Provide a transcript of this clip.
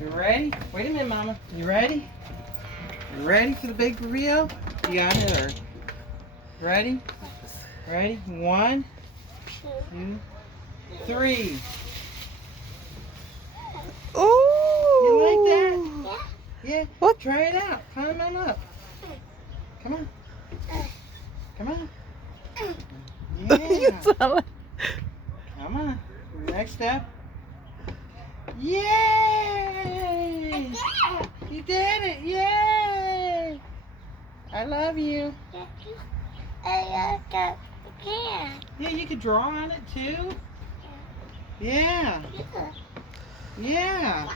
You ready? Wait a minute, Mama. You ready? You ready for the big reveal? You got it, or ready? Ready? 1, 2, 3. Ooh! You like that? Yeah. What? Try it out. Climb on up. Come on. Come on. You Yeah. sound like... Come on. Next step. Yay! You did it! Yay! I love you. Yeah, you could draw on it too. Yeah. Yeah.